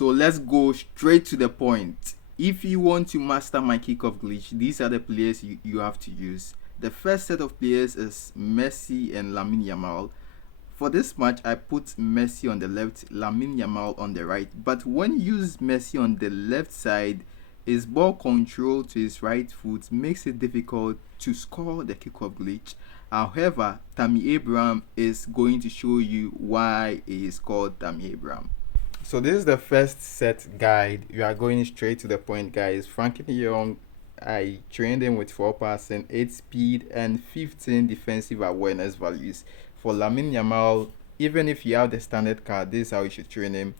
So let's go straight to the point. If you want to master my kickoff glitch, these are the players you have to use. The first set of players is Messi and Lamine Yamal. For this match, I put Messi on the left, Lamine Yamal on the right. But when you use Messi on the left side, his ball control to his right foot makes it difficult to score the kickoff glitch. However, Tammy Abraham is going to show you why he is called Tammy Abraham. So this is the first set guide. You are going straight to the point, guys. Frankie de Jong, I trained him with 4 passing, 8 speed, and 15 defensive awareness values. For Lamine Yamal, even if you have the standard card, this is how you should train him.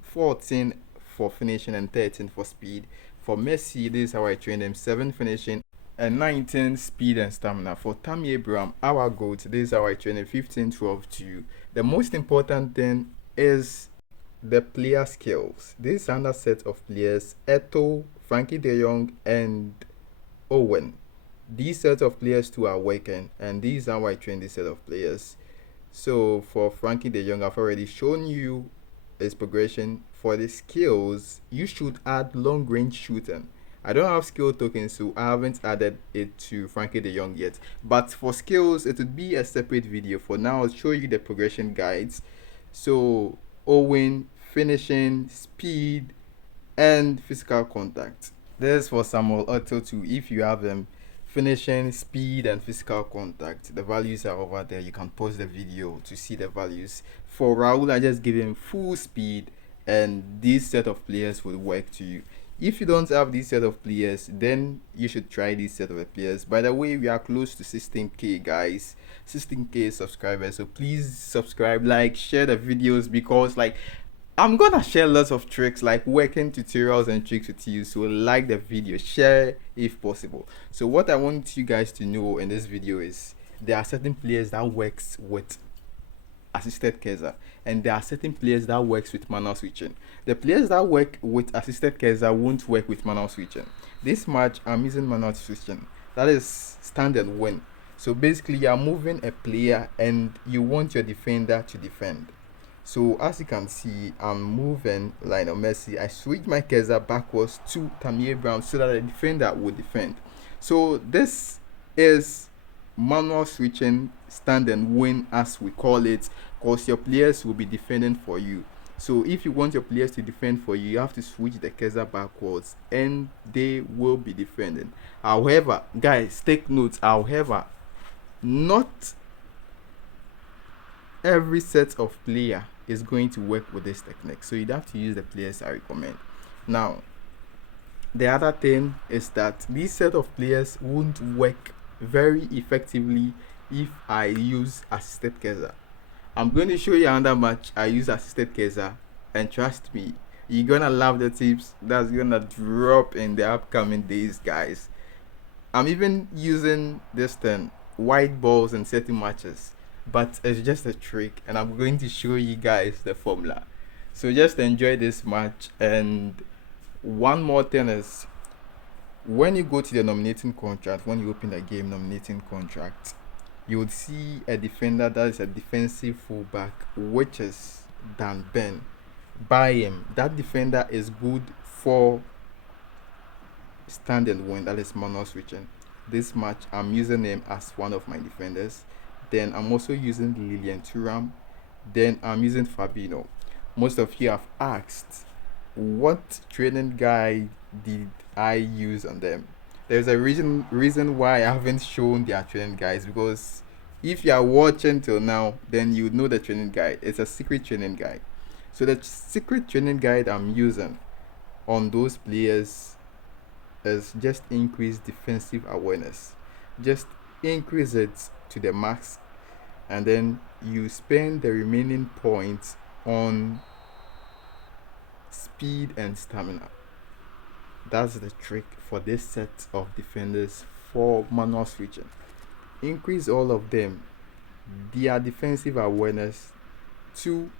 14 for finishing and 13 for speed. For Messi, this is how I trained him. 7 finishing and 19 speed and stamina. For Tammy Abraham, our GOAT, this is how I train him. 15, 12, 2. The most important thing is the player skills. This is another set of players: Eto, Frankie de Jong, and Owen. These sets of players too are working, and these are how I train this set of players. So for Frankie de Jong, I've already shown you his progression. For the skills, you should add long range shooting. I don't have skill tokens, so I haven't added it to Frankie de Jong yet. But for skills, it would be a separate video. For now, I'll show you the progression guides. So Owen, finishing, speed, and physical contact. This is for Samuel Otto too. If you have them, finishing, speed, and physical contact, the values are over there. You can pause the video to see the values. For Raul, I just give him full speed, and this set of players will work to you. If you don't have this set of players, then you should try this set of players. By the way, we are close to 16k, guys. 16k subscribers, so please subscribe, like, share the videos, because like I'm gonna share lots of tricks, like working tutorials and tricks with you. So like the video, share if possible. So what I want you guys to know in this video is there are certain players that works with assisted cursor, and there are certain players that works with manual switching. The players that work with assisted cursor won't work with manual switching. This match I'm using manual switching. That is stand and win. So basically you are moving a player and you want your defender to defend. So as you can see, I'm moving Lionel Messi. I switch my cursor backwards to Tammy Abraham so that the defender would defend. So this is manual switching, stand and win as we call it, because your players will be defending for you. So if you want your players to defend for you, you have to switch the cursor backwards and they will be defending. However, guys, take note, however, not every set of player is going to work with this technique, so you'd have to use the players I recommend. Now the other thing is that this set of players won't work very effectively if I use assisted cursor. I'm going to show you another match I use assisted cursor, and trust me, you're gonna love the tips that's gonna drop in the upcoming days, guys. I'm even using this thing, white balls in certain matches, but it's just a trick, and I'm going to show you guys the formula. So just enjoy this match. And one more thing is, when you go to the nominating contract, when you open the game nominating contract, you would see a defender that is a defensive fullback, which is Dan Ben. Buy him. That defender is good for stand and win, that is manual switching. This match I'm using him as one of my defenders. Then I'm also using Lilian Thuram. Then I'm using Fabinho. Most of you have asked, what training guide did I use on them? There's a reason why I haven't shown their training guides, because if you are watching till now, then you know the training guide. It's a secret training guide. So the secret training guide I'm using on those players is just increase defensive awareness. Just increase it to the max, and then you spend the remaining points on speed and stamina. That's the trick for this set of defenders for manual switching. Increase all of them, their defensive awareness to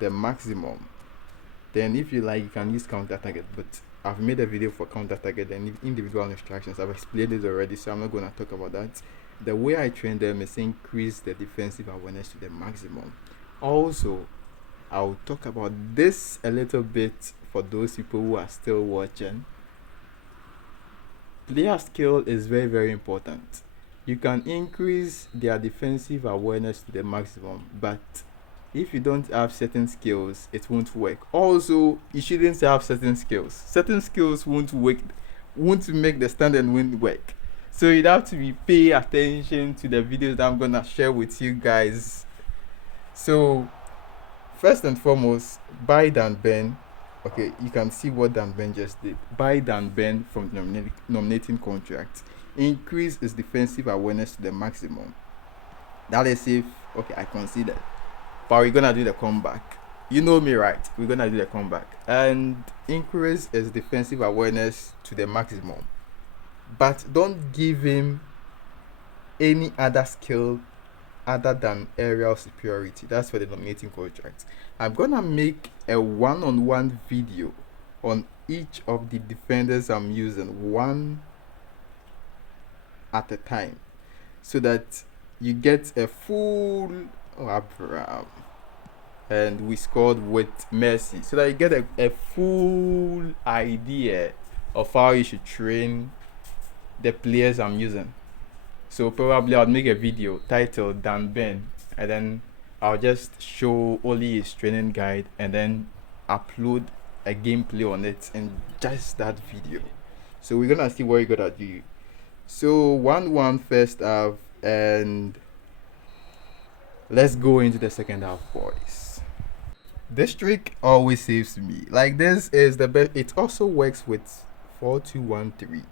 the maximum. Then if you like, you can use counter target, but I've made a video for counter target and individual instructions. I've explained this already, so I'm not going to talk about that. The way I train them is increase the defensive awareness to the maximum. Also, I'll talk about this a little bit for those people who are still watching. Player skill is very, very important. You can increase their defensive awareness to the maximum, but if you don't have certain skills, it won't work. Also, you shouldn't have certain skills. Certain skills won't work, won't make the stand and win work. So you'd have to pay attention to the videos that I'm gonna share with you guys. So first and foremost, buy Dan Ben. Okay, you can see what Dan Ben just did. Buy Dan Ben from nominating contracts. Increase his defensive awareness to the maximum. That is if, okay, I consider. But we're gonna do the comeback. You know me, right? We're gonna do the comeback. And increase his defensive awareness to the maximum. But don't give him any other skill other than aerial superiority. That's for the nominating contract. I'm gonna make a one-on-one video on each of the defenders I'm using, one at a time, so that you get a full Abraham, and we scored with Messi, so that you get a full idea of how you should train the players I'm using. So probably I'll make a video titled Dan Ben, and then I'll just show only his training guide and then upload a gameplay on it in just that video. So we're gonna see what you gotta do. So 1-1 first half, and let's go into the second half, boys. This trick always saves me. Like, this is the best. It also works with 4-2-1-3.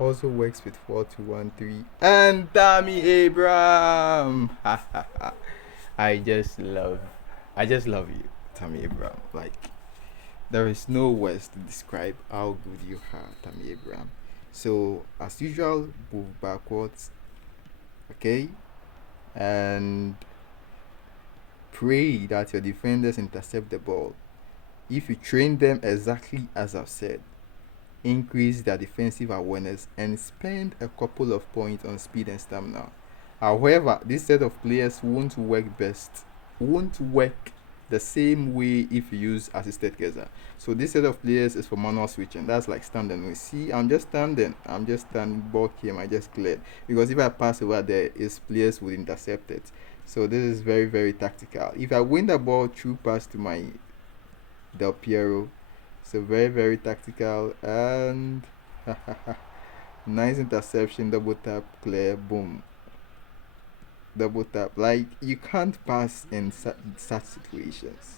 Also works with 4-2-1-3. And Tammy Abraham. I just love you, Tammy Abraham. Like, there is no words to describe how good you are, Tammy Abraham. So as usual, move backwards, okay, and pray that your defenders intercept the ball. If you train them exactly as I've said, increase their defensive awareness and spend a couple of points on speed and stamina. However, this set of players won't work the same way if you use assisted gazer. So this set of players is for manual switching. That's like standing. We see, I'm just standing, ball came, I just cleared. Because if I pass over there, his players would intercept it. So this is very, very tactical. If I win the ball through pass to my Del Piero, so very, very tactical, and nice interception, double tap, clear, boom. Double tap. Like, you can't pass in such situations.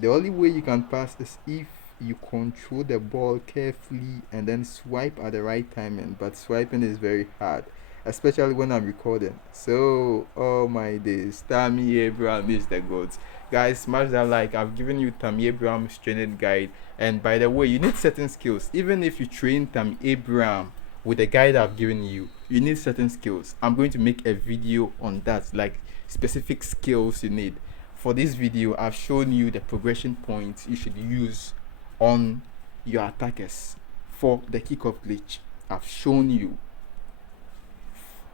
The only way you can pass is if you control the ball carefully and then swipe at the right timing. But swiping is very hard, especially when I'm recording. So, oh my days, Tammy Abraham is the goat. Guys, smash that like. I've given you Tammy Abraham's training guide. And by the way, you need certain skills. Even if you train Tammy Abraham with the guide I've given you, you need certain skills. I'm going to make a video on that, like specific skills you need. For this video, I've shown you the progression points you should use on your attackers for the kickoff glitch. I've shown you,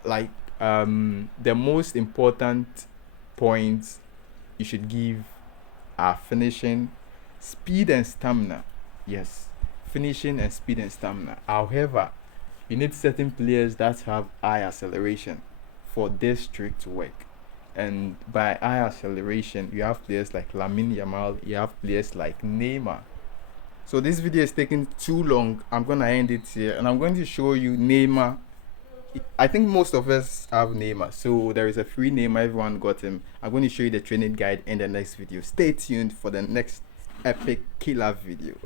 like, the most important points you should give are finishing, speed and stamina. Yes, finishing and speed and stamina. However, you need certain players that have high acceleration for this trick to work. And by high acceleration, you have players like Lamine Yamal, you have players like Neymar. So this video is taking too long. I'm gonna end it here, and I'm going to show you Neymar. I think most of us have Neymar, so there is a free Neymar. Everyone got him. I'm going to show you the training guide in the next video. Stay tuned for the next epic killer video.